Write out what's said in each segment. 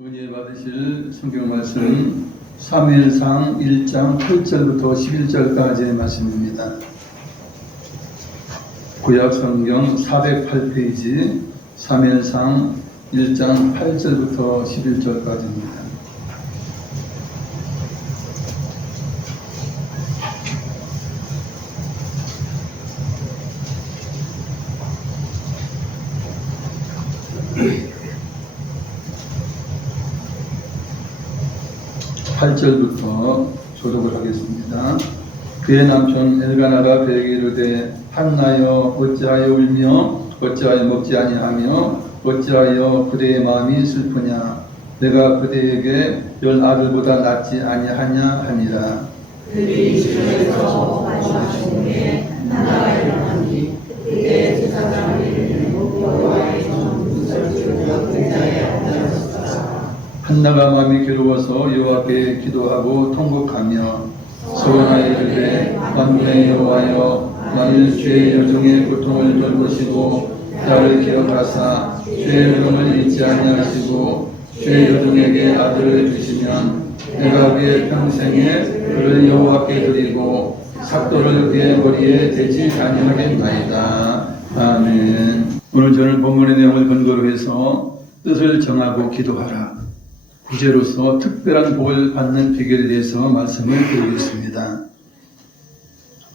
은혜 받으실 성경 말씀 사무엘상 1장 8절부터 11절까지의 말씀입니다. 구약 성경 408페이지 사무엘상 1장 8절부터 11절까지입니다. (8) 절부터 조독을 하겠습니다. 그의 남편 엘가나가 그에게 이르되 한나여 어찌하여 울며 어찌하여 먹지 아니하며 어찌하여 그대의 마음이 슬프냐 내가 그대에게 10 아들보다 낫지 아니하냐 하니라. 그들이 시내에서 마주하신 후에 한나가 일어나니 그때 제사장을 이르고 여호와의 전 문설을 띄우며 그 자리에 앉았었다. 한나가 마음이 괴로워서 여호와께 기도하고 통곡하며 소원하여 이르되 만군의 여호와여 만일 죄의 여종의 고통을 돌보시고 나를 기억하사 죄의 여종을 잊지 아니하시고 죄의 여종에게 아들을 주시면 내가 그의 평생에 그를 여호와께 드리고 삭도를 그의 머리에 대지 아니하겠나이다. 아멘. 오늘 저는 본문의 내용을 근거로 해서 뜻을 정하고 기도하라 구제로서 특별한 복을 받는 비결에 대해서 말씀을 드리겠습니다.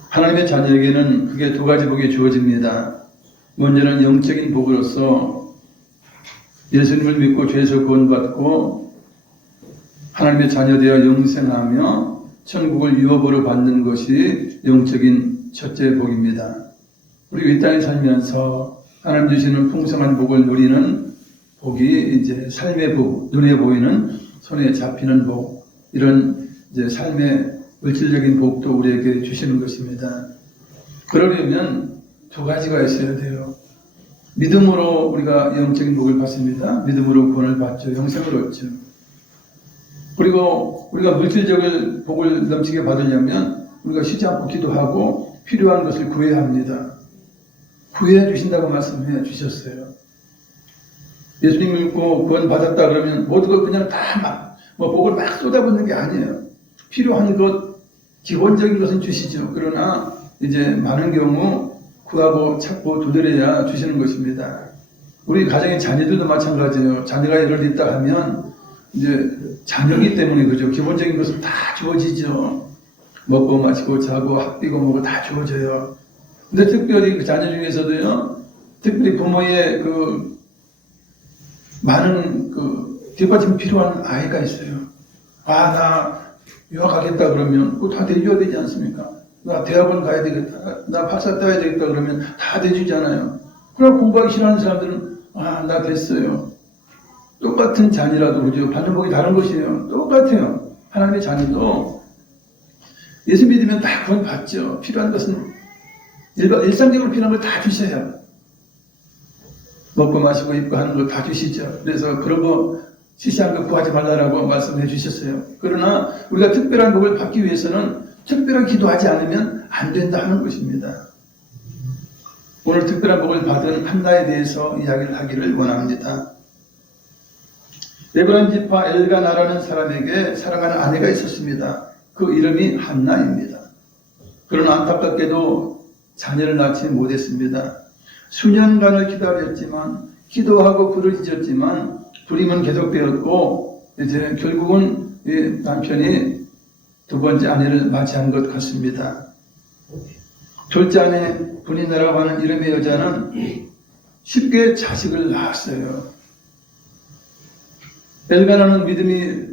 하나님의 자녀에게는 크게 두 가지 복이 주어집니다. 먼저는 영적인 복으로서 예수님을 믿고 죄에서 구원받고 하나님의 자녀되어 영생하며 천국을 유업으로 받는 것이 영적인 첫째 복입니다. 우리 이 땅에 살면서 하나님 주시는 풍성한 복을 누리는 복이 이제 삶의 복, 눈에 보이는 손에 잡히는 복, 이런 이제 삶의 물질적인 복도 우리에게 주시는 것입니다. 그러려면 두 가지가 있어야 돼요. 믿음으로 우리가 영적인 복을 받습니다. 믿음으로 구원을 받죠. 영생을 얻죠. 그리고 우리가 물질적인 복을 넘치게 받으려면 우리가 쉬지 않고 기도하고 필요한 것을 구해야 합니다. 구해 주신다고 말씀해 주셨어요. 예수님 믿고 구원 받았다 그러면 모든 걸 그냥 다 복을 막 쏟아붓는 게 아니에요. 필요한 것, 기본적인 것은 주시죠. 그러나 이제 많은 경우 구하고 찾고 두드려야 주시는 것입니다. 우리 가정의 자녀들도 마찬가지예요. 자녀가 예를 있다 하면 이제 자녀이기 때문에 그죠. 기본적인 것은 다 주어지죠. 먹고 마시고 자고 학비고 뭐고 다 주어져요. 근데 특별히 그 자녀 중에서도요, 특별히 부모의 그 많은 그 뒷받침이 필요한 아이가 있어요. 나 유학 가겠다 그러면 그거 다 대줘야 되지 않습니까? 나 대학원 가야 되겠다. 나 박사 따야 되겠다 그러면 다 대주잖아요. 그럼 공부하기 싫어하는 사람들은 나 됐어요. 똑같은 자녀라도 그죠? 받는 복이 다른 것이에요. 똑같아요. 하나님의 자녀도 예수 믿으면 다 구원 받죠. 필요한 것은 일상적으로 필요한 걸 다 주셔요. 먹고 마시고 입고 하는 거 다 주시죠. 그래서 그런 거 시시한 거 구하지 말라라고 말씀해 주셨어요. 그러나 우리가 특별한 복을 받기 위해서는 특별하게 기도하지 않으면 안 된다 하는 것입니다. 오늘 특별한 복을 받은 한나에 대해서 이야기를 하기를 원합니다. 에브라임 지파 엘가나라는 사람에게 사랑하는 아내가 있었습니다. 그 이름이 한나입니다. 그러나 안타깝게도 자녀를 낳지 못했습니다. 수년간을 기다렸지만 기도하고 부르짖었지만 불임은 계속되었고 이제 결국은 이 남편이 두 번째 아내를 맞이한 것 같습니다. 둘째 아내 분이나라고 하는 이름의 여자는 쉽게 자식을 낳았어요. 엘가나는 믿음이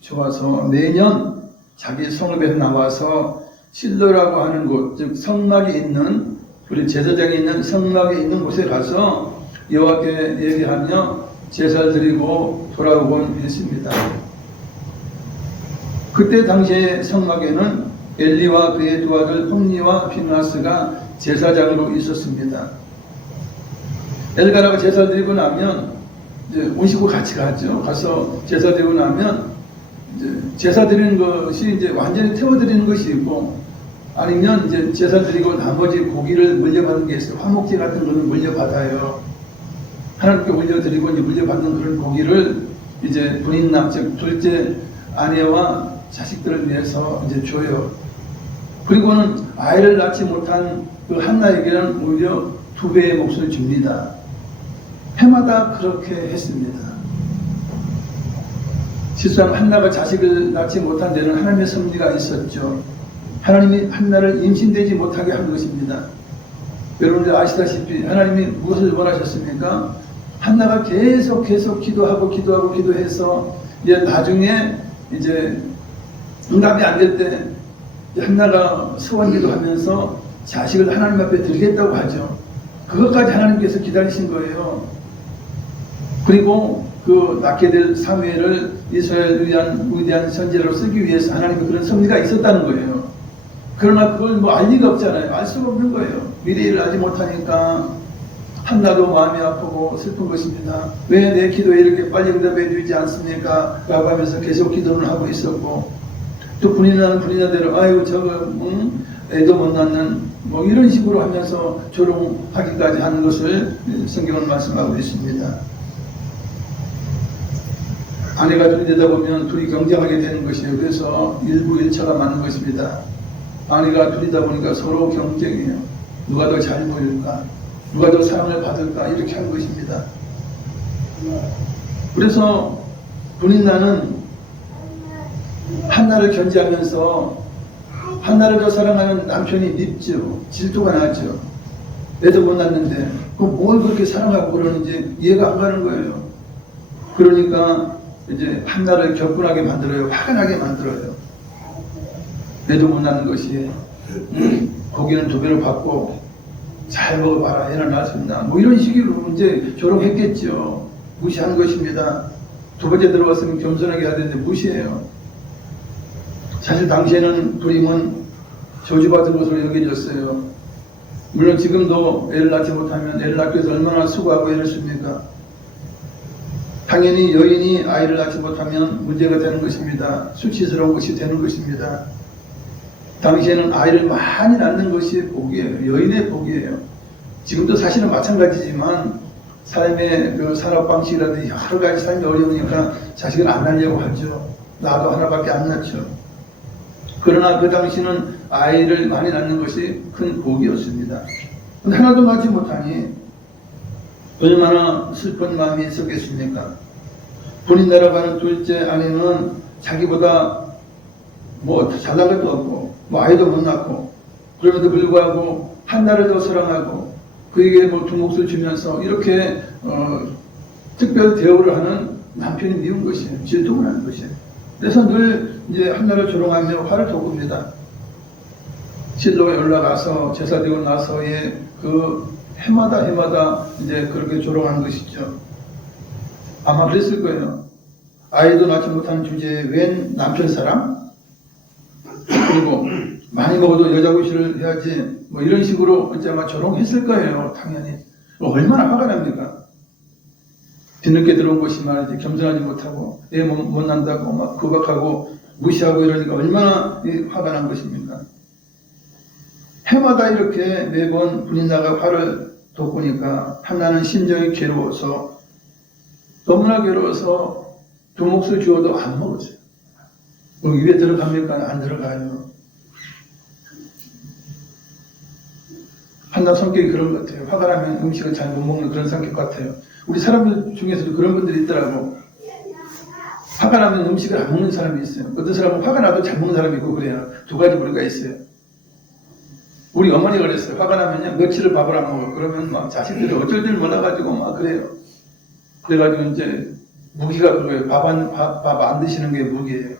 좋아서 매년 자기 성읍에서 나와서 실로라고 하는 곳, 즉 성막이 있는 우리 제사장이 있는 성막에 있는 곳에 가서 여호와께 얘기하며 제사를 드리고 돌아오곤 했습니다. 그때 당시에 성막에는 엘리와 그의 두 아들 홈니와 피느하스가 제사장으로 있었습니다. 엘가나가 제사를 드리고 나면 이제 오시고 같이 가죠. 가서 제사 드리고 나면 이제 제사 드리는 것이 이제 완전히 태워드리는 것이 있고 아니면 이제 제사 드리고 나머지 고기를 물려받는 게 있어요. 화목제 같은 거는 물려받아요. 하나님께 올려드리고 이제 물려받는 그런 고기를 이제 부인남, 즉 둘째 아내와 자식들을 위해서 이제 줘요. 그리고는 아이를 낳지 못한 그 한나에게는 오히려 2배의 몫을 줍니다. 해마다 그렇게 했습니다. 실상 한나가 자식을 낳지 못한 데는 하나님의 섭리가 있었죠. 하나님이 한나를 임신되지 못하게 한 것입니다. 여러분들 아시다시피 하나님이 무엇을 원하셨습니까? 한나가 계속 기도해서 이제 나중에 이제 응답이 안 될 때 한나가 소원기도 하면서 자식을 하나님 앞에 드리겠다고 하죠. 그것까지 하나님께서 기다리신 거예요. 그리고 그 낳게 될 사무엘을 이스라엘을 위한 위대한 선지자로 쓰기 위해서 하나님의 그런 섭리가 있었다는 거예요. 그러나 그걸 뭐 알 리가 없잖아요. 알 수가 없는 거예요. 미래를 알지 못하니까 한나도 마음이 아프고 슬픈 것입니다. 왜 내 기도에 이렇게 빨리 응답해 주지 않습니까? 라고 하면서 계속 기도를 하고 있었고, 또 분이나는 분이나대로 아유 저거 애도 못 낳는 뭐 이런 식으로 하면서 조롱하기까지 하는 것을 성경은 말씀하고 있습니다. 아내가 둘이 되다 보면 둘이 경쟁하게 되는 것이에요. 그래서 일부일차가 많은 것입니다. 아내가 둘이다 보니까 서로 경쟁이에요. 누가 더 잘 보일까? 누가 더 사랑을 받을까? 이렇게 하는 것입니다. 그래서 분인나는 한나를 견제하면서 한나를 더 사랑하는 남편이 밉죠. 질투가 나죠. 애도 못 낳는데 뭘 그렇게 사랑하고 그러는지 이해가 안 가는 거예요. 그러니까 이제 한나를 격분하게 만들어요. 화가 나게 만들어요. 애도 못 낳는 것이 고기는 2배로 받고 잘 먹어봐라. 애는 낳을 수 있나. 뭐 이런 식으로 이제 조롱했겠죠. 무시한 것입니다. 2번째 들어왔으면 겸손하게 해야 되는데 무시해요. 사실 당시에는 불임은 저주받은 것으로 여겨졌어요. 물론 지금도 애를 낳지 못하면 애를 낳기 위해서 얼마나 수고하고 애를 씁니까? 당연히 여인이 아이를 낳지 못하면 문제가 되는 것입니다. 수치스러운 것이 되는 것입니다. 당시에는 아이를 많이 낳는 것이 복이에요. 여인의 복이에요. 지금도 사실은 마찬가지지만 삶의 그 산업 방식이라든지 여러 가지 삶이 어려우니까 자식을 안 낳으려고 하죠. 나도 하나밖에 안 낳죠. 그러나 그 당시는 아이를 많이 낳는 것이 큰 복이었습니다. 근데 하나도 낳지 못하니 얼마나 슬픈 마음이 있었겠습니까? 본인 나라가는 둘째 아내는 자기보다 뭐 잘난 것도 없고 뭐 아이도 못 낳고 그럼에도 불구하고 한나를 더 사랑하고 그에게 뭐 2몫을 주면서 이렇게 특별 대우를 하는 남편이 미운 것이에요. 질투를 하는 것이에요. 그래서 늘 이제 한나를 조롱하며 화를 돋굽니다. 실로에 올라가서 제사되고 나서의 그 해마다 이제 그렇게 조롱하는 것이죠. 아마 그랬을 거예요. 아이도 낳지 못한 주제에 웬 남편 사랑? 그리고 많이 먹어도 여자 구실을 해야지 뭐 이런 식으로 이제 아마 조롱했을 거예요. 당연히. 얼마나 화가 납니까? 뒤늦게 들어온 것이 말이지 겸손하지 못하고 애 못 난다고 막 구박하고 무시하고 이러니까 얼마나 화가 난 것입니까? 해마다 이렇게 매번 분인나가 화를 돋구니까 한나는 심정이 괴로워서 너무나 괴로워서 2몫을 주어도 안 먹었어요. 뭐 입에 들어갑니까? 안 들어가요. 한나 성격이 그런 것 같아요. 화가 나면 음식을 잘 못 먹는 그런 성격 같아요. 우리 사람들 중에서도 그런 분들이 있더라고. 화가 나면 음식을 안 먹는 사람이 있어요. 어떤 사람은 화가 나도 잘 먹는 사람이 있고 그래요. 2가지 부류가 있어요. 우리 어머니가 그랬어요. 화가 나면요 며칠을 밥을 안 먹어. 그러면 막 자식들이 어쩔 줄 몰라가지고 막 그래요. 그래가지고 이제 무기가 그거예요. 밥 안 드시는 게 무기예요.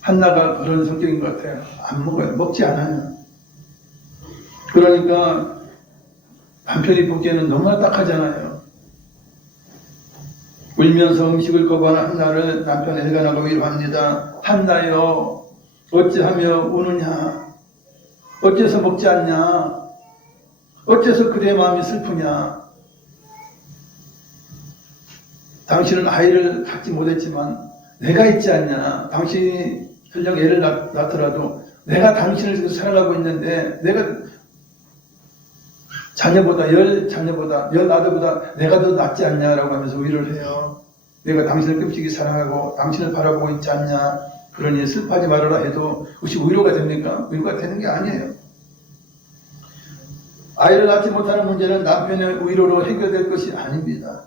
한나가 그런 성격인 것 같아요. 안 먹어요. 먹지 않아요. 그러니까 남편이 보기에는 너무나 딱하잖아요. 울면서 음식을 거부하는 한나를 남편 엘가나가 위로합니다. 한나여 어찌하며 우느냐? 어째서 먹지 않냐? 어째서 그대의 마음이 슬프냐? 당신은 아이를 갖지 못했지만 내가 있지 않냐? 당신이 설령 애를 낳더라도 내가 당신을 지금 사랑하고 있는데 내가 자녀보다 열 아들보다 내가 더 낫지 않냐라고 하면서 위로를 해요. 내가 당신을 끔찍이 사랑하고 당신을 바라보고 있지 않냐. 그러니 슬퍼하지 말아라 해도 그것이 위로가 됩니까? 위로가 되는 게 아니에요. 아이를 낳지 못하는 문제는 남편의 위로로 해결될 것이 아닙니다.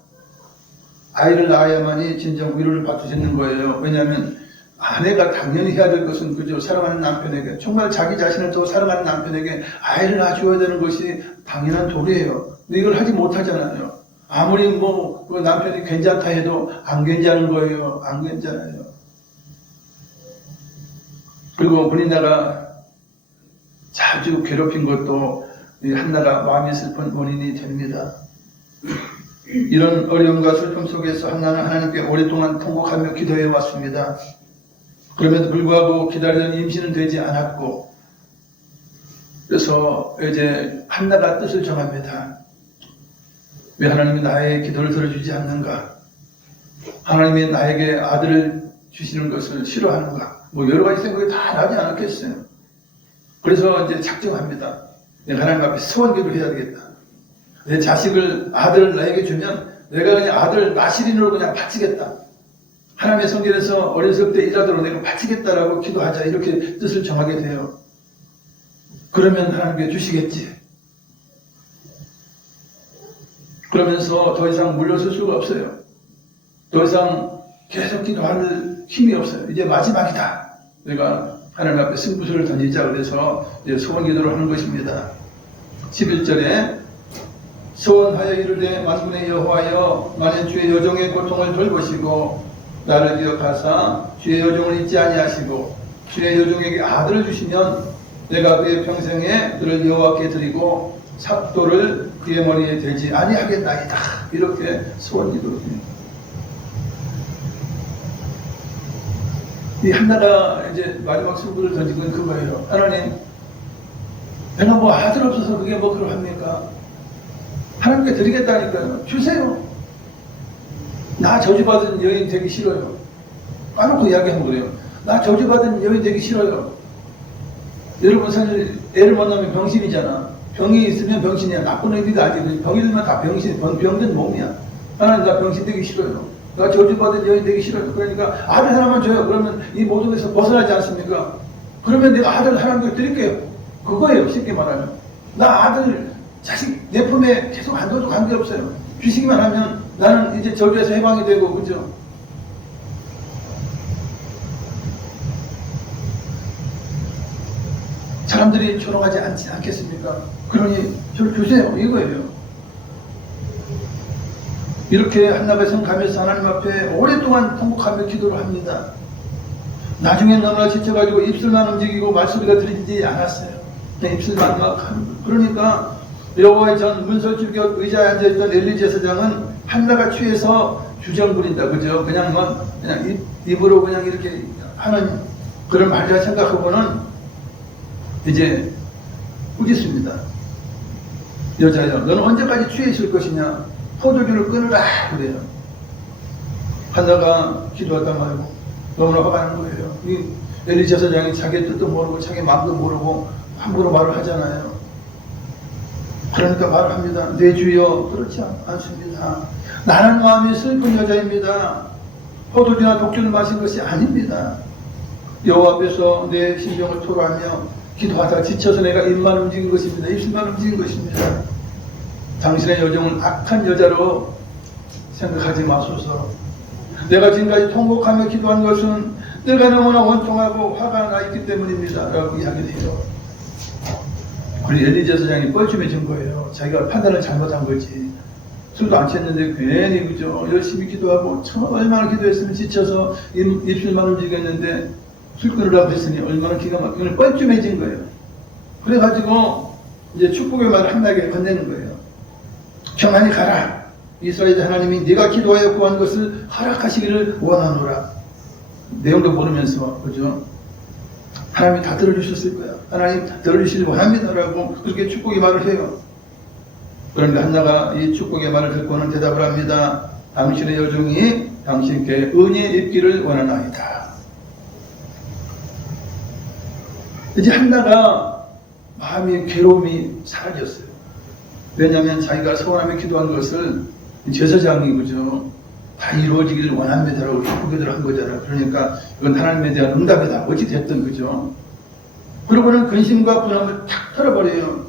아이를 낳아야만이 진정 위로를 받을 수 있는 거예요. 왜냐하면 아내가 당연히 해야 될 것은 그저 사랑하는 남편에게, 정말 자기 자신을 더 사랑하는 남편에게 아이를 낳아줘야 되는 것이 당연한 도리예요. 근데 이걸 하지 못하잖아요. 아무리 그 남편이 괜찮다 해도 안 괜찮은 거예요. 안 괜찮아요. 그리고 브린다가 자주 괴롭힌 것도 한나가 마음이 슬픈 원인이 됩니다. 이런 어려움과 슬픔 속에서 한나는 하나님께 오랫동안 통곡하며 기도해 왔습니다. 그럼에도 불구하고 기다리던 임신은 되지 않았고, 그래서 이제 한나가 뜻을 정합니다. 왜 하나님이 나의 기도를 들어주지 않는가? 하나님이 나에게 아들을 주시는 것을 싫어하는가? 여러 가지 생각이 다 나지 않았겠어요. 그래서 이제 작정합니다. 내가 하나님 앞에 소원 기도를 해야 되겠다. 내 자식을, 아들을 나에게 주면 내가 그냥 아들을 나시린으로 그냥 바치겠다. 하나님의 성전에서 어렸을 때 일하도록 내가 바치겠다라고 기도하자. 이렇게 뜻을 정하게 돼요. 그러면 하나님께 주시겠지. 그러면서 더 이상 물러설 수가 없어요. 더 이상 계속 기도할 힘이 없어요. 이제 마지막이다. 내가 하나님 앞에 승부수를 던지자. 그래서 이제 소원 기도를 하는 것입니다. 11절에 소원하여 이르되 만군의 여호와여, 만일 주의 여종의 고통을 돌보시고 나를 기억하사 주의 여종을 잊지 아니하시고 주의 여종에게 아들을 주시면 내가 그의 평생에 그를 여호와께 드리고 삭도를 그의 머리에 대지 아니하겠나이다. 이렇게 소원 기도를 드립니다. 이 한나가 이제 마지막 승부를 던진 건 그거예요. 하나님, 내가 아들 없어서 그게 그러합니까? 하나님께 드리겠다니까요. 주세요. 나 저주받은 여인 되기 싫어요. 까놓고 이야기하면 그래요. 나 저주받은 여인 되기 싫어요. 여러분 사실 애를 만나면 병신이잖아. 병이 있으면 병신이야. 나쁜 의미가 아니고 병이들만 다 병신, 병든 몸이야. 하나님, 나 병신 되기 싫어요. 나 저주받은 여인 되기 싫어요. 그러니까 아들 하나만 줘요. 그러면 이 모든 것에서 벗어나지 않습니까? 그러면 내가 아들 하나님께 드릴게요. 그거예요. 쉽게 말하면. 나 아들, 자식 내 품에 계속 안 둬도 관계없어요. 주시기만 하면 나는 이제 저주에서 해방이 되고, 그죠? 사람들이 조롱하지 않겠습니까? 그러니 저를 주세요. 이거예요. 이렇게 한나가 성가면서 하나님 앞에 오랫동안 통곡하며 기도를 합니다. 나중엔 너무나 지쳐가지고 입술만 움직이고 말소리가 들리지 않았어요. 입술만 막 하는 거예요. 그러니까 여호와의 전 문설주격 의자에 앉아있던 엘리 제사장은 한나가 취해서 주정 부린다. 그죠? 그냥 입으로 그냥 이렇게 하는 그런 말이라 생각하고는 이제 꾸짖습니다. 여자여, 너는 언제까지 취해 있을 것이냐? 포도주를 끊으라 그래요. 한나가 기도하다 말고 너무나 화가 나는 거예요. 이 엘리 제사장이 자기 뜻도 모르고 자기 마음도 모르고 함부로 말을 하잖아요. 그러니까 말을 합니다. 내 주여, 그렇지 않습니다. 나는 마음이 슬픈 여자입니다. 포도주나 독주를 마신 것이 아닙니다. 여호와 앞에서 내 심정을 토로하며 기도하다가 지쳐서 내가 입만 움직인 것입니다. 입술만 움직인 것입니다. 당신의 여종을 악한 여자로 생각하지 마소서. 내가 지금까지 통곡하며 기도한 것은 내가 너무나 원통하고 화가 나 있기 때문입니다. 라고 이야기를 해요. 그리고 엘리 제사장이 뻘쭘해진 거예요. 자기가 판단을 잘못한 거지. 술도 안 취했는데 괜히 그죠? 열심히 기도하고 얼마나 기도했으면 지쳐서 입술만 움직였는데 술 끊으라고 했으니 얼마나 기가 막히고 뻘쭘해진 거예요. 그래가지고 이제 축복의 말을 한나에게 건네는 거예요. 평안히 가라. 이스라엘 하나님이 네가 기도하여 구한 것을 허락하시기를 원하노라. 내용도 모르면서 그죠? 하나님이 다 들어주셨을 거야. 하나님 들어주시길 원합니다라고 그렇게 축복의 말을 해요. 그런데 한나가 이 축복의 말을 듣고는 대답을 합니다. 당신의 여종이 당신께 은혜 입기를 원하나이다. 이제 한나가 마음의 괴로움이 사라졌어요. 왜냐하면 자기가 소원하며 기도한 것을 제사장이 그죠? 다 이루어지기를 원합니다라고 기도를 한 거잖아요. 그러니까 이건 하나님에 대한 응답이다. 어찌 됐든 그죠. 그러고는 근심과 불안을 탁 털어버려요.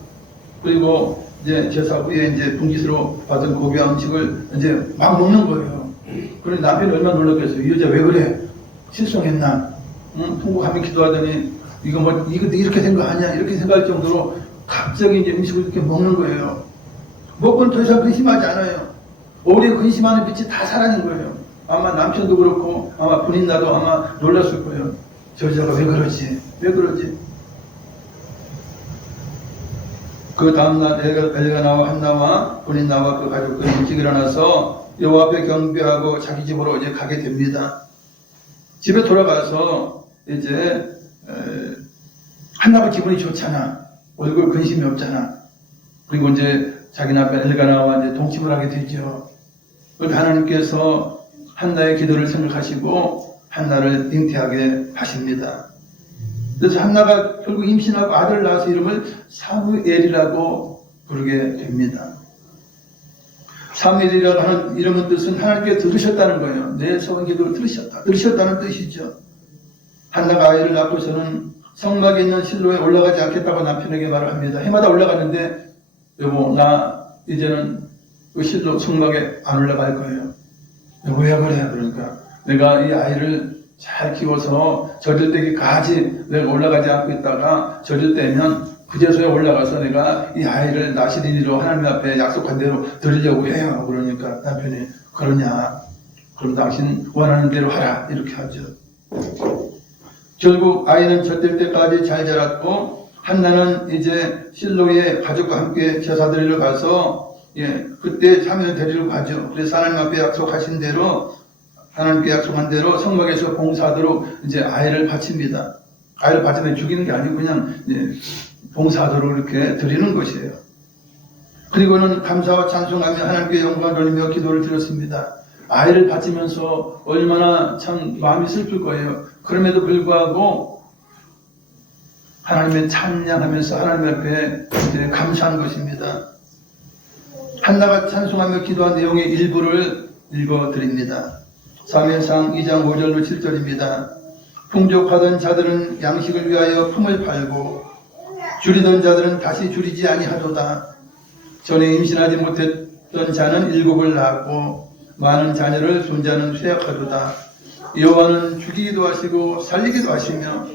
그리고 이제 제사 후에 이제 분깃으로 받은 고귀한 음식을 이제 막 먹는 거예요. 그런데 남편이 얼마나 놀랐겠어요. 이 여자 왜 그래? 실성했나? 응? 통곡하며 기도하더니 이거 이렇게 된 거 아니야? 이렇게 생각할 정도로 갑자기 이제 음식을 이렇게 먹는 거예요. 먹고는 더 이상 근심하지 않아요. 오래 근심하는 빛이 다 사라진 거예요. 아마 남편도 그렇고 아마 본인 나도 아마 놀랐을 거예요. 저 여자가 왜 그러지? 왜 그러지? 그 다음날 엘가나와 한나와 본인 나와 그 가족들이 일찍 일어나서 여호와 앞에 경배하고 자기 집으로 이제 가게 됩니다. 집에 돌아가서 이제 한나가 기분이 좋잖아. 얼굴 근심이 없잖아. 그리고 이제 자기 남편 엘가나와 이제 동침을 하게 되죠. 그런데 하나님께서 한나의 기도를 생각하시고 한나를 잉태하게 하십니다. 그래서 한나가 결국 임신하고 아들을 낳아서 이름을 사무엘이라고 부르게 됩니다. 사무엘이라고 하는 이름의 뜻은 하나님께 들으셨다는 거예요. 내 소원 기도를 들으셨다는 뜻이죠. 한나가 아이를 낳고서는 성막에 있는 실로에 올라가지 않겠다고 남편에게 말을 합니다. 해마다 올라갔는데 여보 나 이제는 그 실로 성막에 안 올라갈 거예요. 여보 왜 그래? 그러니까 내가 이 아이를 잘 키워서 젖을 때기까지 내가 올라가지 않고 있다가 젖을 때면 그제서야 올라가서 내가 이 아이를 나시린이로 하나님 앞에 약속한 대로 드리려고 해요. 그러니까 남편이 그러냐? 그럼 당신 원하는 대로 하라. 이렇게 하죠. 결국 아이는 젖될 때까지 잘 자랐고 한나는 이제 실로의 가족과 함께 제사 드리러 가서 그때 사면을 데리러 가죠. 그래서 하나님 앞에 약속하신 대로 하나님께 약속한 대로 성막에서 봉사하도록 이제 아이를 바칩니다. 아이를 바치면 죽이는 게 아니고 그냥 봉사하도록 이렇게 드리는 것이에요. 그리고는 감사와 찬송하며 하나님께 영광을 돌리며 기도를 드렸습니다. 아이를 바치면서 얼마나 참 마음이 슬플 거예요. 그럼에도 불구하고 하나님의 찬양하면서 하나님 앞에 이제 감사한 것입니다. 한나가 찬송하며 기도한 내용의 일부를 읽어드립니다. 사무엘상 2장 5절로 7절입니다. 풍족하던 자들은 양식을 위하여 품을 팔고 줄이던 자들은 다시 줄이지 아니하도다. 전에 임신하지 못했던 자는 7을 낳고 많은 자녀를 손자는 쇠약하도다. 여호와는 죽이기도 하시고 살리기도 하시며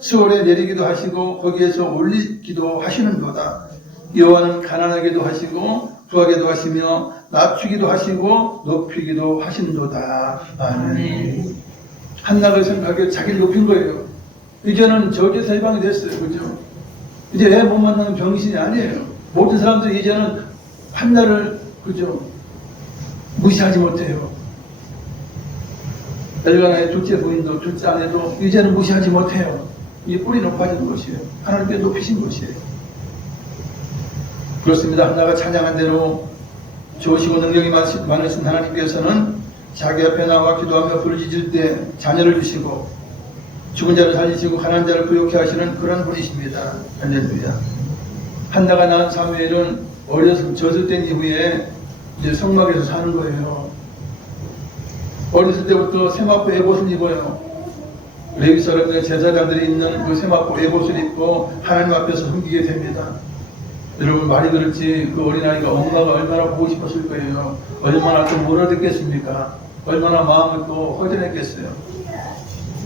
수월에 내리기도 하시고 거기에서 올리기도 하시는도다. 여호와는 가난하게도 하시고 부하게도 하시며 낮추기도 하시고 높이기도 하신도다. 아멘. 한나가 생각하기에 자기를 높인 거예요. 이제는 저주에서 해방이 됐어요. 그죠? 이제 애 못 만나는 병신이 아니에요. 모든 사람들이 이제는 한나를 그죠? 무시하지 못해요. 엘가나의 둘째 부인도 둘째 아내도 이제는 무시하지 못해요. 이 뿌리 높아지는 것이에요. 하나님께 높이신 것이에요. 그렇습니다. 한나가 찬양한 대로 좋으시고 능력이 많으신 하나님께서는 자기 앞에 나와 기도하며 부르짖을 때 자녀를 주시고 죽은 자를 살리시고 가난한 자를 부욕케 하시는 그런 분이십니다. 할렐루야. 한나가 낳은 사무엘은 어려서 젖을 뗀 이후에 이제 성막에서 사는 거예요. 어렸을 때부터 세마포 에봇을 입어요. 레위 사람들의 제사장들이 있는 그 세마포 에봇을 입고 하나님 앞에서 섬기게 됩니다. 여러분 말이 그렇지 그 어린아이가 엄마가 얼마나 보고 싶었을 거예요. 얼마나 좀 몰아듣겠습니까? 얼마나 마음을 또 허전했겠어요.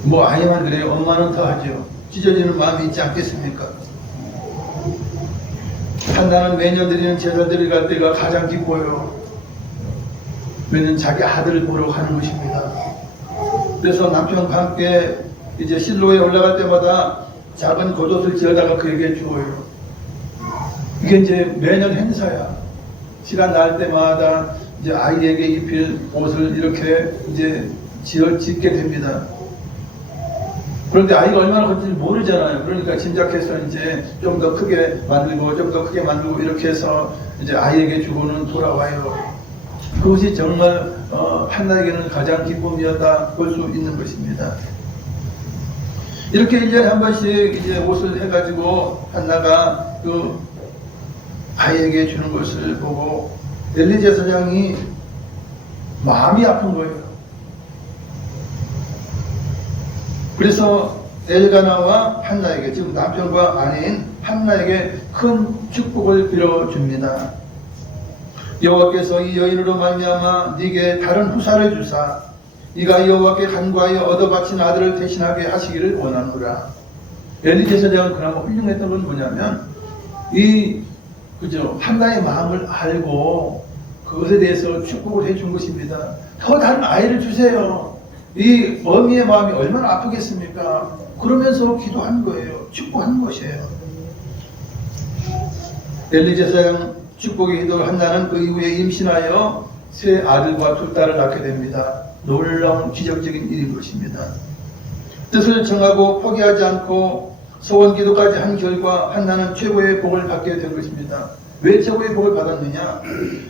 뭐 아이만 그래요. 엄마는 더 하죠. 찢어지는 마음이 있지 않겠습니까? 한나는 매년 드리는 제사들이 갈 때가 가장 기뻐요. 매년 자기 아들을 보러 가는 것입니다. 그래서 남편과 함께 이제 실로에 올라갈 때마다 작은 겉옷을 지어다가 그에게 주어요. 이게 이제 매년 행사야. 시간 날 때마다 이제 아이에게 입힐 옷을 이렇게 이제 짓게 됩니다. 그런데 아이가 얼마나 컸는지 모르잖아요. 그러니까 짐작해서 이제 좀 더 크게 만들고 좀 더 크게 만들고 이렇게 해서 이제 아이에게 주고는 돌아와요. 그것이 정말 한나에게는 가장 기쁨이었다 볼 수 있는 것입니다. 이렇게 1년에 한 번씩 이제 옷을 해가지고 한나가 그 아이에게 주는 것을 보고 엘리 제사장이 마음이 아픈 거예요. 그래서 엘가나와 한나에게, 지금 남편과 아내인 한나에게 큰 축복을 빌어줍니다. 여호와께서 이 여인으로 말미암아 네게 다른 후사를 주사 네가 여호와께 간구하여 얻어 바친 아들을 대신하게 하시기를 원하노라. 엘리 제사장은 그나마 훌륭했던 건 뭐냐면 그죠, 한나의 마음을 알고 그것에 대해서 축복을 해준 것입니다. 더 다른 아이를 주세요. 이 어미의 마음이 얼마나 아프겠습니까? 그러면서 기도한 거예요. 축복한 것이에요. 엘리 제사장 축복의 기도를 한다는 그 이후에 임신하여 세 아들과 두 딸을 낳게 됩니다. 놀라운 기적적인 일인 것입니다. 뜻을 정하고 포기하지 않고 소원 기도까지 한 결과 한나는 최고의 복을 받게 된 것입니다. 왜 최고의 복을 받았느냐?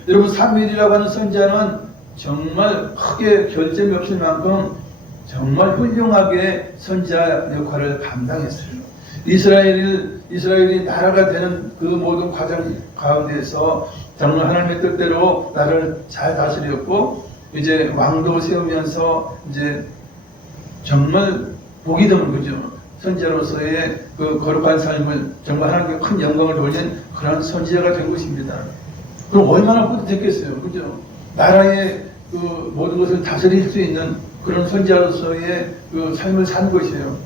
여러분, 사무엘이라고 하는 선지자는 정말 크게 결점이 없을 만큼 정말 훌륭하게 선지자 역할을 감당했어요. 이스라엘이 나라가 되는 그 모든 과정 가운데서 정말 하나님의 뜻대로 나라를 잘 다스렸고, 이제 왕도 세우면서 이제 정말 복이 드문 거죠. 선지자로서의 그 거룩한 삶을 정말 하나님께 큰 영광을 돌린 그런 선지자가 된 것입니다. 그럼 얼마나 뿌듯했겠어요, 그죠? 나라의 그 모든 것을 다스릴 수 있는 그런 선지자로서의 그 삶을 산 것이에요.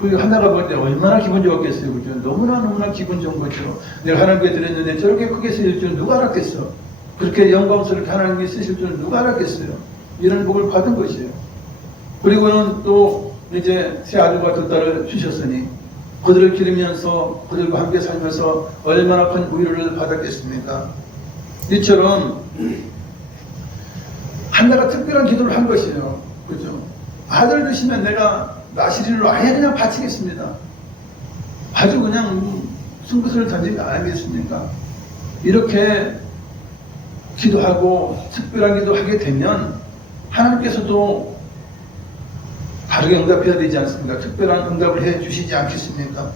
그 하나가 볼 때 얼마나 기분 좋았겠어요, 그죠? 너무나 기분 좋은 거죠. 내가 하나님께 드렸는데 저렇게 크게 쓰일 줄 누가 알았겠어? 그렇게 영광스럽게 하나님께 쓰실 줄 누가 알았겠어요? 이런 복을 받은 것이에요. 그리고는 또 이제 세 아들과 두 딸을 주셨으니 그들을 기르면서 그들과 함께 살면서 얼마나 큰 우유를 받았겠습니까? 이처럼 한나가 특별한 기도를 한 것이에요. 그죠? 아들 주시면 내가 나시리로 아예 그냥 바치겠습니다. 아주 그냥 승부수를 던진 거 아니겠습니까? 이렇게 기도하고 특별한 기도하게 되면 하나님께서도 다르게 응답해야 되지 않습니까? 특별한 응답을 해 주시지 않겠습니까?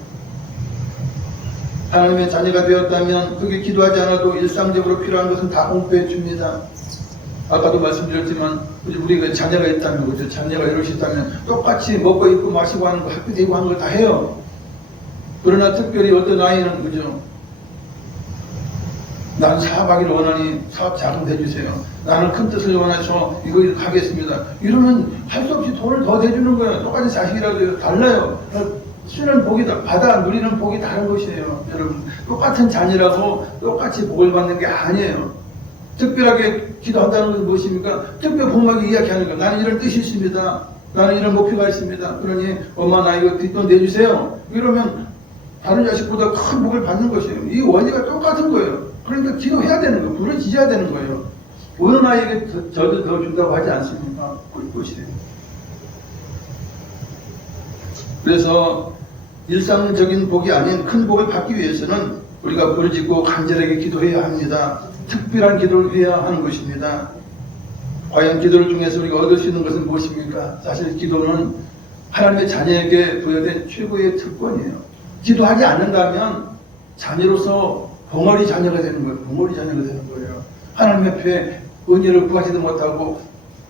하나님의 자녀가 되었다면 그게 기도하지 않아도 일상적으로 필요한 것은 다 공급해 줍니다. 아까도 말씀드렸지만 우리가 자녀가 있다면, 그죠? 자녀가 이렇게 있다면 똑같이 먹고 입고 마시고 하는 거, 학교 다니고 하는 거 다 해요. 그러나 특별히 어떤 아이는, 그죠? 나는 사업하기를 원하니 사업 자금 대주세요. 나는 큰 뜻을 원해서 이거 하겠습니다. 이러면 할 수 없이 돈을 더 대주는 거예요. 똑같이 자식이라도 달라요. 쓰는 복이 받아 누리는 복이 다른 것이에요. 여러분, 똑같은 자녀라고 똑같이 복을 받는 게 아니에요. 특별하게 기도한다는 것은 무엇입니까? 특별 부모에게 이야기하는 거예요. 나는 이런 뜻이 있습니다. 나는 이런 목표가 있습니다. 그러니 엄마 나 이거 뒷돈 내주세요. 이러면 다른 자식보다 큰 복을 받는 것이에요. 이 원리가 똑같은 거예요. 그러니까 기도해야 되는 거예요. 부르짖어야 되는 거예요. 어느 나이에게 저도 더 준다고 하지 않습니까? 그것이에요. 그래서 일상적인 복이 아닌 큰 복을 받기 위해서는 우리가 부르짖고 간절하게 기도해야 합니다. 특별한 기도를 해야 하는 것입니다. 과연 기도를 통해서 우리가 얻을 수 있는 것은 무엇입니까? 사실 기도는 하나님의 자녀에게 부여된 최고의 특권이에요. 기도하지 않는다면 자녀로서 벙어리 자녀가 되는 거예요. 벙어리 자녀가 되는 거예요. 하나님 앞에 은혜를 구하지도 못하고,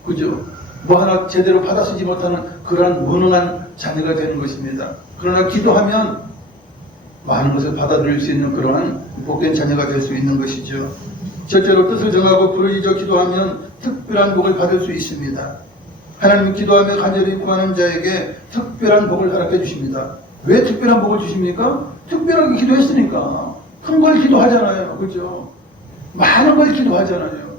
그죠? 뭐 하나 제대로 받아 쓰지 못하는 그러한 무능한 자녀가 되는 것입니다. 그러나 기도하면 많은 것을 받아들일 수 있는 그러한 복된 자녀가 될 수 있는 것이죠. 첫째로 뜻을 정하고 부르짖어 기도하면 특별한 복을 받을 수 있습니다. 하나님 기도하며 간절히 구하는 자에게 특별한 복을 허락해 주십니다. 왜 특별한 복을 주십니까? 특별하게 기도했으니까. 큰 걸 기도하잖아요. 그렇죠? 많은 걸 기도하잖아요.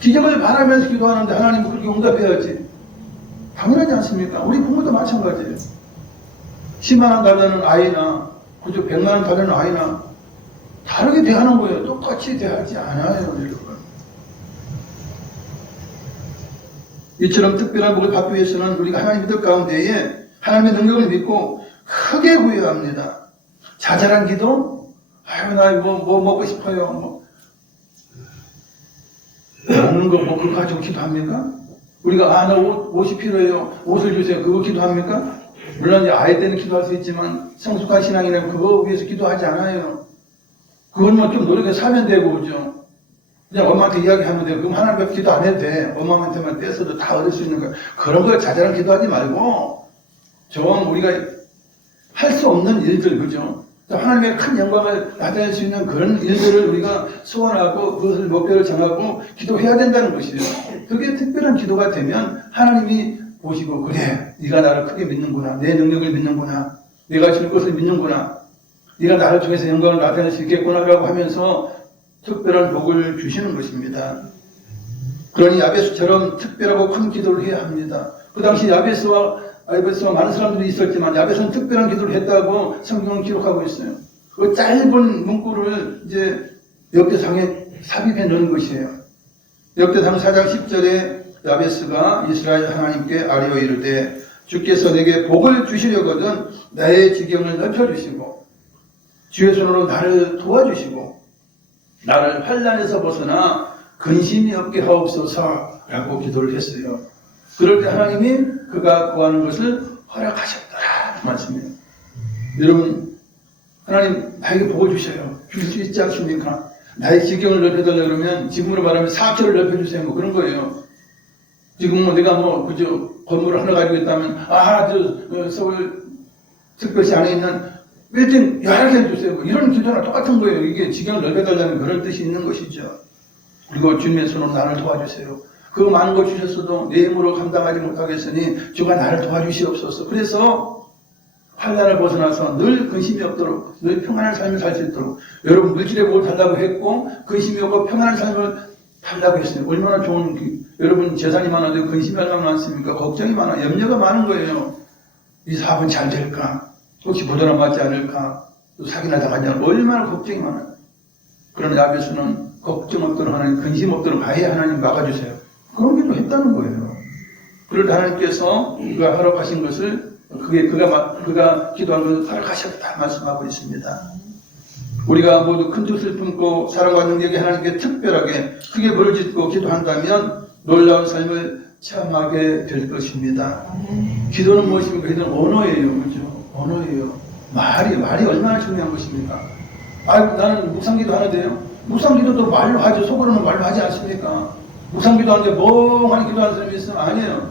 기적을 바라면서 기도하는데 하나님은 그렇게 응답해야지. 당연하지 않습니까? 우리 부모도 마찬가지예요. 10만 원 달라는 아이나, 그죠? 100만 원 달라는 아이나 다르게 대하는 거예요. 똑같이 대하지 않아요, 여러분. 이처럼 특별한 복을 받기 위해서는 우리가 하나님의 뜻 가운데에 하나님의 능력을 믿고 크게 구해야 합니다. 자잘한 기도? 아유, 나 뭐 먹고 싶어요. 먹는 거 뭐 그거 가지고 기도합니까? 우리가 나 옷이 필요해요. 옷을 주세요. 그거 기도합니까? 물론 이제 아이 때는 기도할 수 있지만 성숙한 신앙이라면 그거 위해서 기도하지 않아요. 그것만 좀 노력해 살면 되고, 그죠? 그냥 엄마한테 이야기하면 돼. 그럼 하나님 앞에 기도 안 해도 돼. 엄마한테만 떼서도 다 얻을 수 있는 거야. 그런 거 자잘한 기도하지 말고 좀 우리가 할 수 없는 일들, 그죠? 하나님의 큰 영광을 나타낼 수 있는 그런 일들을 우리가 소원하고 그것을 목표를 정하고 기도해야 된다는 것이에요. 그게 특별한 기도가 되면 하나님이 보시고, 그래, 네가 나를 크게 믿는구나, 내 능력을 믿는구나, 내가 줄 것을 믿는구나, 네가 나를 통해서 영광을 나타낼 수 있겠구나라고 하면서 특별한 복을 주시는 것입니다. 그러니 야베스처럼 특별하고 큰 기도를 해야 합니다. 그 당시 야베스와 많은 사람들이 있었지만 야베스는 특별한 기도를 했다고 성경은 기록하고 있어요. 그 짧은 문구를 이제 역대상에 삽입해 놓은 것이에요. 역대상 4장 10절에 야베스가 이스라엘 하나님께 아뢰어 이르되 주께서 내게 복을 주시려거든 나의 지경을 넓혀주시고 주의 손으로 나를 도와주시고 나를 환난에서 벗어나 근심이 없게 하옵소서라고 기도를 했어요. 그럴 때 하나님이 그가 구하는 것을 허락하셨더라 말씀이에요. 여러분, 하나님 나에게 복을 주셔요. 줄 수 있지 않습니까? 나의 지경을 넓혀달라 그러면 지금으로 말하면 사업체를 넓혀주세요. 뭐 그런 거예요. 지금 뭐 내가 뭐 그저 건물을 하나 가지고 있다면 서울 특별시 안에 있는 빌딩 여러 개 해주세요. 뭐 이런 기도랑 똑같은 거예요. 이게 지경을 넓혀달라는 그런 뜻이 있는 것이죠. 그리고 주님의 손으로 나를 도와주세요. 그 많은 걸 주셨어도 내 힘으로 감당하지 못하겠으니 주가 나를 도와주시옵소서. 그래서 환난을 벗어나서 늘 근심이 없도록 늘 평안한 삶을 살 수 있도록 여러분 물질의 복을 달라고 했고 근심이 없고 평안한 삶을 달라고 했어요. 얼마나 좋은 여러분 재산이 많아도 근심이 얼마나 많습니까? 걱정이 많아 염려가 많은 거예요. 이 사업은 잘 될까? 혹시 보도나 맞지 않을까? 또 사기나 당하지 않을까? 얼마나 걱정이 많아요. 그러나 야베스는 걱정 없도록 하나님, 근심 없도록 아예 하나님 막아주세요. 그런 기도 했다는 거예요. 그럴 때 하나님께서 그가 허락하신 것을 그가 기도한 것을 허락하셨다 말씀하고 있습니다. 우리가 모두 큰 뜻을 품고 사랑과 능력이 하나님께 특별하게 크게 부르짖고 기도한다면 놀라운 삶을 체험하게 될 것입니다. 기도는 무엇입니까? 기도는 언어예요. 그죠? 언어예요. 말이 얼마나 중요한 것입니까? 나는 묵상기도 하는데요. 묵상기도도 말로 하죠. 속으로는 말로 하지 않습니까? 묵상기도 하는데 멍하니 기도하는 사람이 있으면 아니에요.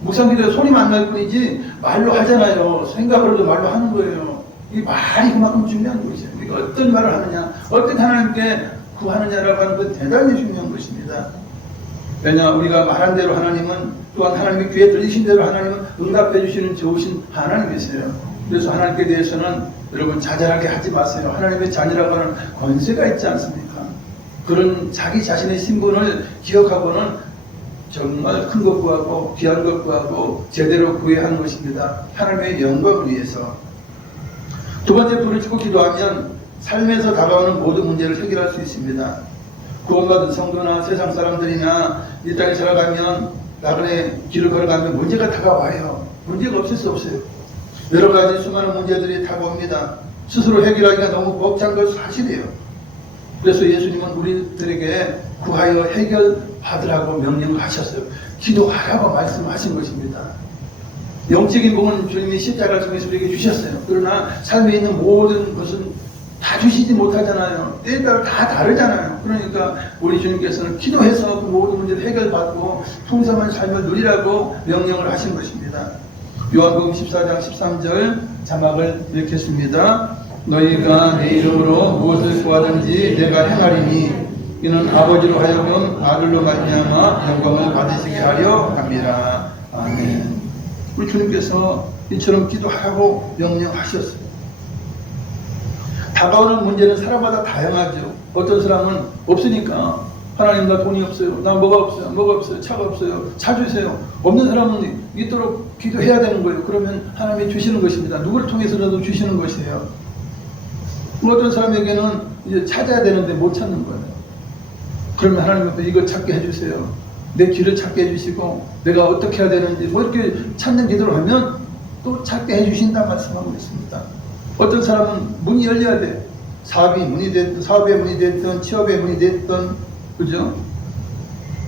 묵상기도에 소리만 안 날 뿐이지 말로 하잖아요. 생각으로도 말로 하는 거예요. 이 말이 그만큼 중요한 것이에요. 우리가 어떤 말을 하느냐, 어떤 하나님께 구하느냐라고 하는 건 대단히 중요한 것입니다. 왜냐 우리가 말한 대로 하나님은 또한 하나님의 귀에 들리신 대로 하나님은 응답해 주시는 좋으신 하나님이세요. 그래서 하나님께 대해서는 여러분 자잘하게 하지 마세요. 하나님의 자녀라고 하는 권세가 있지 않습니까? 그런 자기 자신의 신분을 기억하고는 정말 큰 것 구하고 귀한 것 구하고 제대로 구해야 하는 것입니다. 하나님의 영광을 위해서. 두 번째, 부르짖고 기도하면 삶에서 다가오는 모든 문제를 해결할 수 있습니다. 구원받은 성도나 세상 사람들이나 이 땅에 살아가면 나그네 길을 걸어가면 문제가 다가와요. 문제가 없을 수 없어요. 여러 가지 수많은 문제들이 다가옵니다. 스스로 해결하기가 너무 벅찬 것 사실이에요. 그래서 예수님은 우리들에게 구하여 해결받으라고 명령을 하셨어요. 기도하라고 말씀하신 것입니다. 영적인 복은 주님이 십자가를 통해서 우리에게 주셨어요. 그러나 삶에 있는 모든 것은 다 주시지 못하잖아요. 때에 따라 다 다르잖아요. 그러니까 우리 주님께서는 기도해서 그 모든 문제를 해결받고 풍성한 삶을 누리라고 명령을 하신 것입니다. 요한복음 14장 13절 자막을 읽겠습니다. 너희가 내 이름으로 무엇을 구하든지 내가 행하리니 이는 아버지로 하여금 아들로 말미암아 영광을 받으시게 하려 함이라. 아멘. 우리 주님께서 이처럼 기도하라고 명령하셨어요. 다가오는 문제는 사람마다 다양하죠. 어떤 사람은 없으니까 하나님 나 돈이 없어요. 나 뭐가 없어요. 차가 없어요. 차 주세요. 없는 사람은 있도록 기도해야 되는 거예요. 그러면 하나님이 주시는 것입니다. 누구를 통해서라도 주시는 것이에요. 어떤 사람에게는 이제 찾아야 되는데 못 찾는 거예요. 그러면 하나님께서 이거 찾게 해주세요. 내 길을 찾게 해주시고 내가 어떻게 해야 되는지 뭐 이렇게 찾는 기도를 하면 또 찾게 해주신다 말씀하고 있습니다. 어떤 사람은 문이 열려야 돼. 사업의 문이 됐든 취업의 문이 됐든 그죠?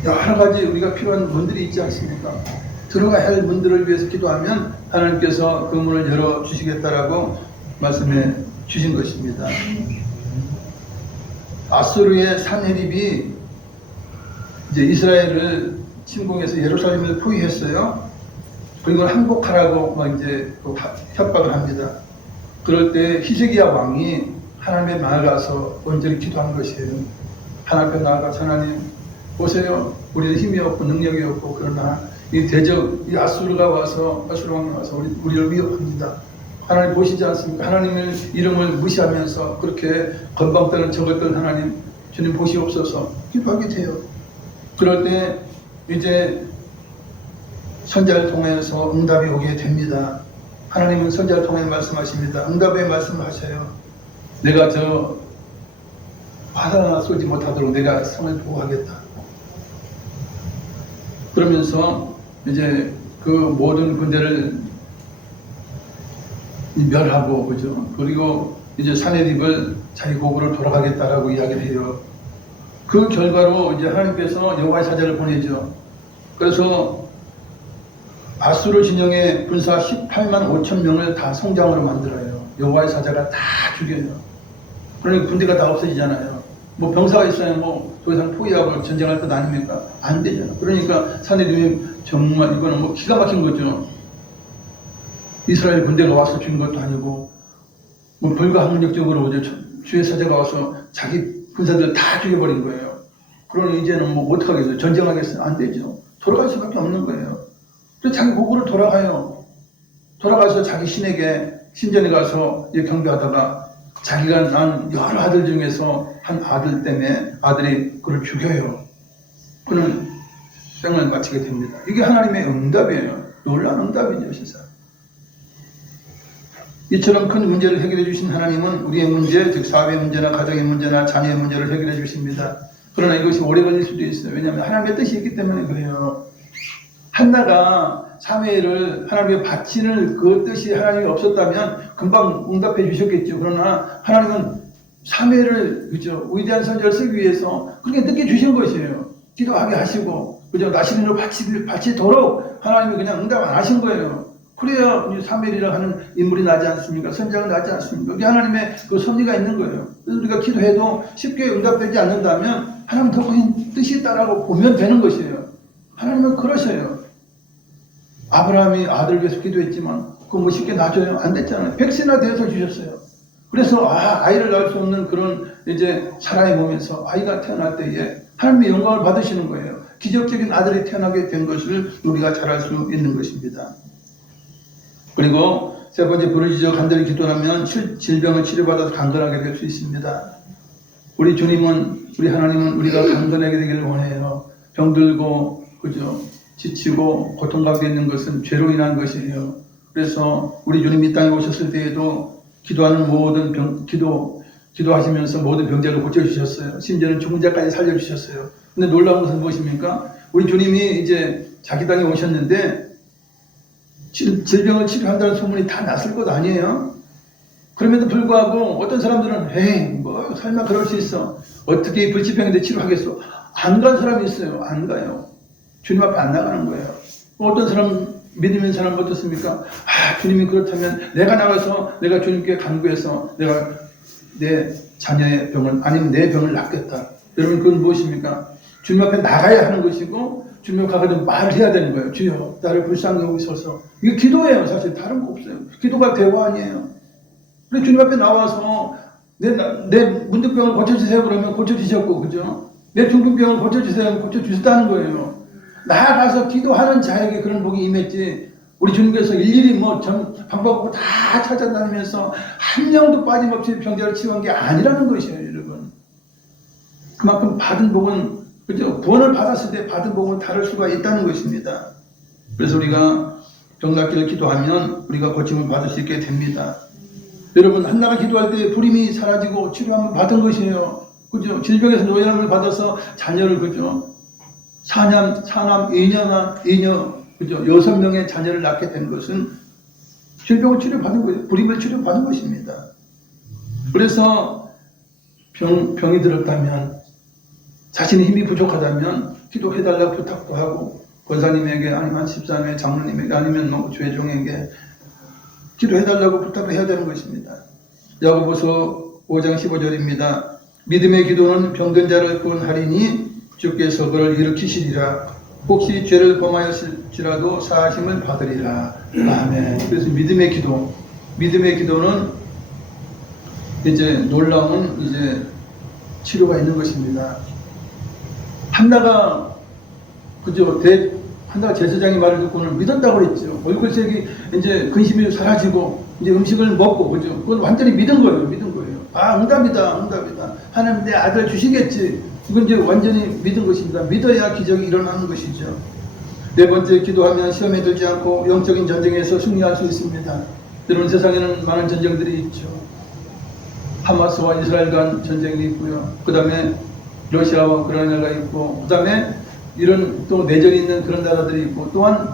여러 가지 우리가 필요한 문들이 있지 않습니까? 들어가야 할 문들을 위해서 기도하면 하나님께서 그 문을 열어주시겠다라고 말씀해 주신 것입니다. 아수르의 산헤립이 이제 이스라엘을 침공해서 예루살렘을 포위했어요. 그리고 항복하라고 막 이제 또 협박을 합니다. 그럴 때 히스기야 왕이 하나님의 마을 가서 온전히 기도한 것이에요. 하나님 앞에 나아가서 하나님 보세요. 우리는 힘이 없고 능력이 없고 그러나 이 대적 이 아수르 왕이 와서 우리를 위협합니다. 하나님 보시지 않습니까? 하나님의 이름을 무시하면서 그렇게 건방 떠는 저것들 하나님 주님 보시옵소서 기도하게 돼요. 그럴 때 이제 선지자를 통해서 응답이 오게 됩니다. 하나님은 선지자를 통해 말씀하십니다. 응답의 말씀하셔요. 내가 저 화살 하나 쏘지 못하도록 내가 성을 보호하겠다. 그러면서 이제 그 모든 군대를 멸하고 그죠. 그리고 이제 사내립을 자기 고국으로 돌아가겠다라고 이야기를 해요. 그 결과로 이제 하나님께서 여호와의 사자를 보내죠. 그래서 아수르 진영의 군사 18만 5천 명을 다 성장으로 만들어요. 여호와의 사자가 다 죽여요. 그러니까 군대가 다 없어지잖아요. 뭐 병사가 있어야 뭐 더 이상 포위하고 전쟁할 것 아닙니까? 안 되잖아. 그러니까 사내립이 정말 이거는 뭐 기가 막힌 거죠. 이스라엘 군대가 와서 죽인 것도 아니고 뭐 불가항력적으로 이제 주의 사자가 와서 자기 군사들 다 죽여버린 거예요. 그러니 이제는 뭐 어떡하겠어요? 전쟁하겠어요? 안 되죠. 돌아갈 수밖에 없는 거예요. 그래서 자기 고국으로 돌아가요. 돌아가서 자기 신전에 가서 경배하다가 자기가 난 여러 아들 중에서 한 아들 때문에 아들이 그를 죽여요. 그는 생을 마치게 됩니다. 이게 하나님의 응답이에요. 놀라운 응답이죠, 세상. 이처럼 큰 문제를 해결해 주신 하나님은 우리의 문제, 즉 사업의 문제나 가정의 문제나 자녀의 문제를 해결해 주십니다. 그러나 이것이 오래 걸릴 수도 있어요. 왜냐하면 하나님의 뜻이 있기 때문에 그래요. 한나가 사무엘을 하나님의 바치는 그 뜻이 하나님이 없었다면 금방 응답해 주셨겠죠. 그러나 하나님은 사무엘을 그죠 위대한 선지자를 쓰기 위해서 그렇게 늦게 주신 것이에요. 기도하게 하시고 그죠 나시린으로 바치도록 하나님이 그냥 응답 안 하신 거예요. 그래야 사무엘이라고 하는 인물이 나지 않습니까? 선지자가 나지 않습니까? 여기 하나님의 그 섭리가 있는 거예요. 그래서 우리가 기도해도 쉽게 응답되지 않는다면 하나님 더 큰 뜻이 있다라고 보면 되는 것이에요. 하나님은 그러셔요. 아브라함이 아들 위해서 기도했지만 그거 뭐 쉽게 놔줘요? 안 됐잖아요. 백세나 되어서 주셨어요. 그래서 아이를 낳을 수 없는 그런 이제 사라의 몸에서 아이가 태어날 때에 하나님의 영광을 받으시는 거예요. 기적적인 아들이 태어나게 된 것을 우리가 잘 알 수 있는 것입니다. 그리고 세 번째, 부르짖어 간절히 기도하면 질병을 치료받아서 강건하게 될 수 있습니다. 우리 주님은, 우리 하나님은 우리가 강건하게 되기를 원해요. 병들고 그죠 지치고 고통 가운데 있는 것은 죄로 인한 것이에요. 그래서 우리 주님이 이 땅에 오셨을 때에도 기도하는 모든 기도하시면서 모든 병자를 고쳐주셨어요. 심지어는 죽은 자까지 살려주셨어요. 근데 놀라운 것은 무엇입니까? 우리 주님이 이제 자기 땅에 오셨는데 질병을 치료한다는 소문이 다 났을 것 아니에요? 그럼에도 불구하고 어떤 사람들은 에이 뭐 설마 그럴 수 있어. 어떻게 불치병인데 치료하겠어. 안 간 사람이 있어요. 안 가요. 주님 앞에 안 나가는 거예요. 어떤 사람 믿으면 사람 어떻습니까? 주님이 그렇다면 내가 나가서 내가 주님께 간구해서 내가 내 자녀의 병을 아니면 내 병을 낫겠다. 여러분 그건 무엇입니까? 주님 앞에 나가야 하는 것이고 주님 앞에 가서 말을 해야 되는 거예요. 주여 나를 불쌍히 여기소서. 이게 기도예요. 사실 다른 거 없어요. 기도가 대화 아니에요. 그래서 주님 앞에 나와서 내 문득병을 고쳐주세요 그러면 고쳐주셨고 그죠? 내 중풍병을 고쳐주세요 고쳐주셨다는 거예요. 나아가서 기도하는 자에게 그런 복이 임했지 우리 주님께서 일일이 뭐 방법 없고 다 찾아다니면서 한 명도 빠짐없이 병자를 치유한 게 아니라는 것이에요. 여러분 그만큼 받은 복은 그죠? 구원을 받았을 때 받은 복은 다를 수가 있다는 것입니다. 그래서 우리가 병 낫기를 기도하면 우리가 고침을 받을 수 있게 됩니다. 여러분 한나가 기도할 때 불임이 사라지고 치료함을 받은 것이에요. 그죠? 질병에서 노예함을 받아서 자녀를 그죠? 사남, 이녀, 그죠? 6명의 자녀를 낳게 된 것은 질병을 치료받은 거예요. 불임을 치료받은 것입니다. 그래서 병이 들었다면, 자신의 힘이 부족하다면 기도해달라고 부탁도 하고, 권사님에게 아니면 집사님의 장로님에게 아니면 뭐 죄종에게 기도해달라고 부탁을 해야 되는 것입니다. 야고보서 5장 15절입니다. 믿음의 기도는 병든 자를 구원하리니 주께서 그를 일으키시리라. 혹시 죄를 범하였을지라도 사하심을 받으리라. 아멘. 그래서 믿음의 기도. 믿음의 기도는 이제 놀라운 이제 치료가 있는 것입니다. 한나가 그죠? 한나가 제사장이 말을 듣고는 믿었다고 그랬죠. 얼굴색이 이제 근심이 사라지고 이제 음식을 먹고 그죠? 그건 완전히 믿은 거예요. 믿은 거예요. 아, 응답이다, 응답이다. 하나님 내 아들 주시겠지. 이건 이제 완전히 믿은 것입니다. 믿어야 기적이 일어나는 것이죠. 네 번째, 기도하면 시험에 들지 않고 영적인 전쟁에서 승리할 수 있습니다. 여러분, 세상에는 많은 전쟁들이 있죠. 하마스와 이스라엘 간 전쟁이 있고요. 그 다음에 러시아와 우크라이나가 있고, 그 다음에 이런 또 내전이 있는 그런 나라들이 있고, 또한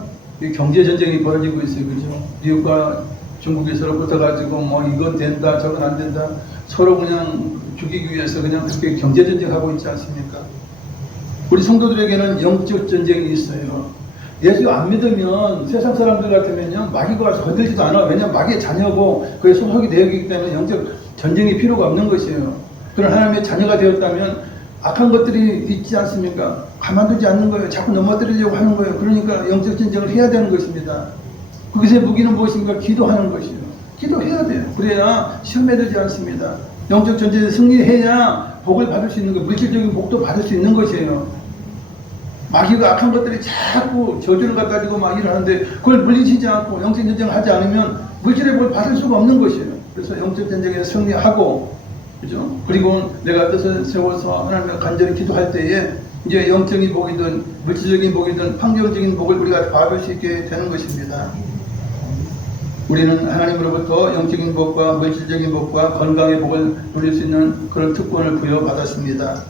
경제 전쟁이 벌어지고 있어요. 그죠? 미국과 중국이 서로 붙어가지고 뭐 이건 된다, 저건 안 된다. 서로 그냥 죽이기 위해서 그냥 그렇게 경제 전쟁하고 있지 않습니까? 우리 성도들에게는 영적 전쟁이 있어요. 예수 안 믿으면 세상 사람들 같으면요, 마귀가 건들지도 않아. 왜냐면 마귀의 자녀고 그에 소속이 되어 있기 때문에 영적 전쟁이 필요가 없는 것이에요. 그런 하나님의 자녀가 되었다면 악한 것들이 있지 않습니까? 가만두지 않는 거예요. 자꾸 넘어뜨리려고 하는 거예요. 그러니까 영적 전쟁을 해야 되는 것입니다. 거기서의 무기는 무엇인가? 기도하는 것이에요. 기도해야 돼요. 그래야 시험에 들지 않습니다. 영적 전쟁에 승리해야 복을 받을 수 있는 거예요. 물질적인 복도 받을 수 있는 것이에요. 마귀가 악한 것들이 자꾸 저주를 갖다 주고 막 일하는데 그걸 물리치지 않고 영적 전쟁을 하지 않으면 물질의 복을 받을 수가 없는 것이에요. 그래서 영적 전쟁에 승리하고, 그죠? 그리고 내가 뜻을 세워서 하나님과 간절히 기도할 때에 이제 영적인 복이든 물질적인 복이든 환경적인 복을 우리가 받을 수 있게 되는 것입니다. 우리는 하나님으로부터 영적인 복과 물질적인 복과 건강의 복을 누릴 수 있는 그런 특권을 부여받았습니다.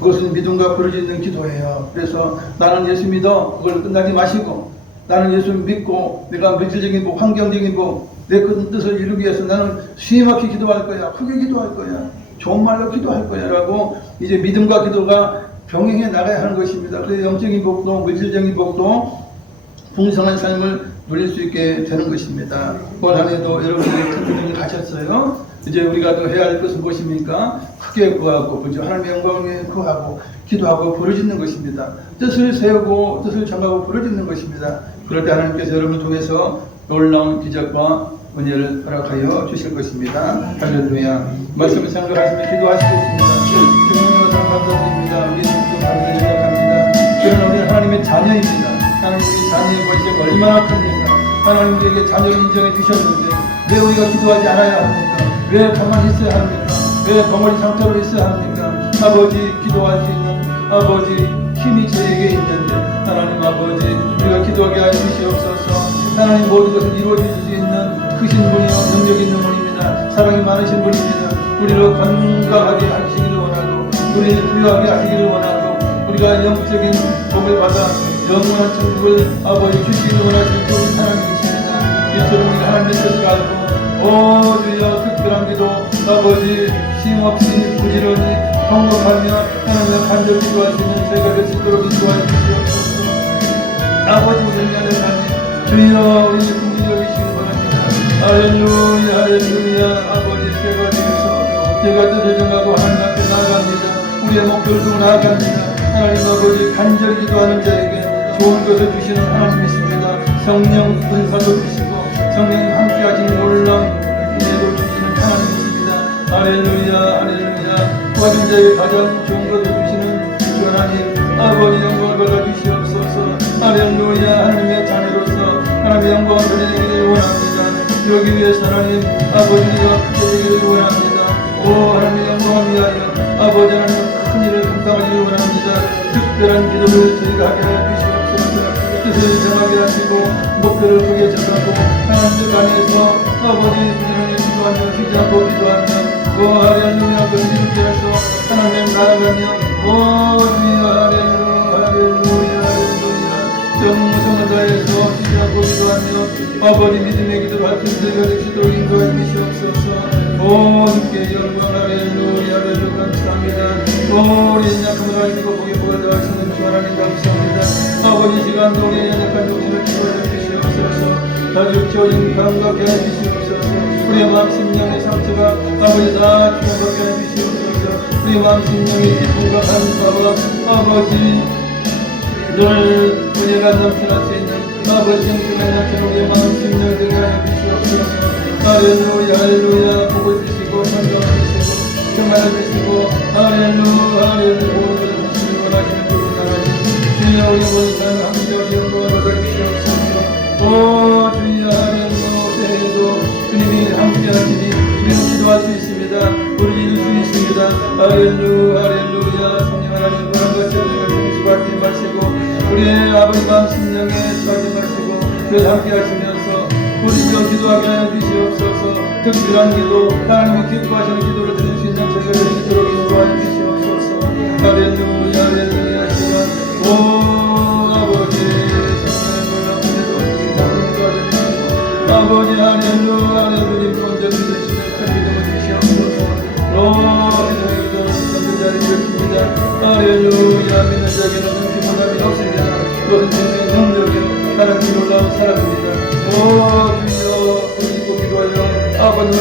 그것은 믿음과 부르짖는 기도예요. 그래서 나는 예수 믿어. 그걸 끝나지 마시고 나는 예수 믿고 내가 물질적인 복, 환경적인 복, 내 그 뜻을 이루기 위해서 나는 쉬임없이 기도할 거야. 크게 기도할 거야. 좋은 말로 기도할 거야. 라고 이제 믿음과 기도가 병행해 나가야 하는 것입니다. 그래서 영적인 복도 물질적인 복도 풍성한 삶을 누릴 수 있게 되는 것입니다. 올 한 해도 여러분들이 큰 기도를 가셨어요. 이제 우리가 또 해야 할 것은 무엇입니까? 크게 구하고, 그죠? 하나님의 영광을 위해 구하고, 기도하고, 부르짖는 것입니다. 뜻을 세우고, 뜻을 정하고, 부르짖는 것입니다. 그럴 때 하나님께서 여러분을 통해서 놀라운 기적과 은혜를 허락하여 주실 것입니다. 할렐루야. 말씀을 생각하시며 기도하시겠습니다. 주님으로 감사드립니다. 우리 좀 감사히 생각합니다. 저는 우리 하나님의 자녀입니다. 하나님 우리 자녀의 것이 얼마나 큽니까? 하나님 우리에게 자녀를 인정해 주셨는데 왜 우리가 기도하지 않아야 합니까? 왜 가만히 있어야 합니까? 왜 덩어리 상태로 있어야 합니까? 아버지, 기도할 수 있는 아버지 힘이 저에게 있는데 하나님 아버지 우리가 기도하게 하여 주시옵소서. 하나님 모든 것을 이루어질 수 있는 크신 분이요 능력 있는 분입니다. 사랑이 많으신 분입니다. 우리를 건강하게 하시기를 원하고 우리를 부유하게 하시기를 원하고 우리가 영적인 복을 받아 영원한 천국을 아버지 주시기를 원하시는 좋은 하나님이십니다. 이처럼 우리가 하나님의 뜻을 알고 오 주여 특별한 기도 아버지 쉼없이 부지런히 통곡하며 하나님의 간절히 기도하시는 저희가 될 수 있도록 인도하여 주시옵소서. 아버지 우리 하나님 주여 우리 긍휼히 여기시기 바랍니다. 할렐루야 할렐루야. 아버지 제가 되어서 제가 뜻을 정하고 하나님 앞에 나아갑니다. 우리의 목표를 두고 나아갑니다. 하나님 아버지 간절히 기도하는 자에게 좋은 것을 주시는 하나님이십니다. 성령 은사도 주시고 성령님 함께 하시는 놀라운 은혜도 주시는 하나님이십니다. 할렐루야 할렐루야. 도와준 자에게 가장 좋은 것을 주시는 주 하나님 아버지 영광을 받아 주시옵소서. 할렐루야. 하나님의 자녀로서 하나님의 영광을 드리기를 원합니다. 여기 위해서 하나님 아버지가 크게 되기를 원합니다. 오 하나님의 영광을 위하여 아버지 하나님 큰 일을 감당하기를 원합니다. 특별한 기도를 저희가 하게 하여 주시옵소서. 뜻을 정하게 하시고 목표를 크게 정하고 하나님 들 안에서 아버지 부지런히 기도하며 쉬지 않고 기도하며 오 할렐루야 건지를 위해서 하나님 나아가며 오 주여 할렐루야 할렐루야 정성을 다해서 쉬지 않고 기도하며 아버지 믿음의 기도를 할 수 있는 저희가 되시도록 인도해 주시옵소서. 오 주께 영광 할렐루야 할렐루야 감사합니다. 오 우리 약함을 알고 보게 보여주시는 주 하나님 감사합니다. 아버지 시간도 우리의 연약한 욕심을 치워해 주시옵소서. 아주 겨진 감각해 주시옵소서. 우리의 마음 심령의 상처가 아버지 다 치워받게 해 주시옵소서. 우리 마음 심령의 기쁨과 감사와 아버지 늘 은혜가 넘쳐날 수 있는 아버지 형제가 나처럼 우리의 마음 심령을 되게 하여 주시옵소서. 할렐루야 할렐루야 보고 주시고 성경을 주시고 평안을 주시고 할렐루야 할렐루야 주시고 원하시는 부분 하나님 주여 우리 모든 사람 함께 영광을 받아 주시옵소서. 오 주여 할렐루야 새해도 주님이 함께 하시니 우리는 기도할 수 있습니다. 우리 이룰 수 있습니다. 할렐루야 할렐루야 성령 하나님 그런 것을 우리가 수박지 마시고 우리의 아버지 마음 심령에 수박지 마시고 주여 함께 하시면서 우리가 기도하게 하여 주시옵소서. 특별한 기도 하나님이 기뻐하시는 기도를 드릴 수 있는 제가 되도록 인도하여 주시옵소서. 할렐루야 할렐루야 시간 오 아버지 아버지 할렐루야 할렐루야 먼저 믿으시는 큰 믿음을 주시옵소서. 너희들에게도 선지자를 일으킵니다. 할렐루야 믿는 자에게는 기본함이 없습니다. 그것은 주님의 능력이요 하나님이 놀라운 사랑입니다. 오 주여 우리 기도하여 아버지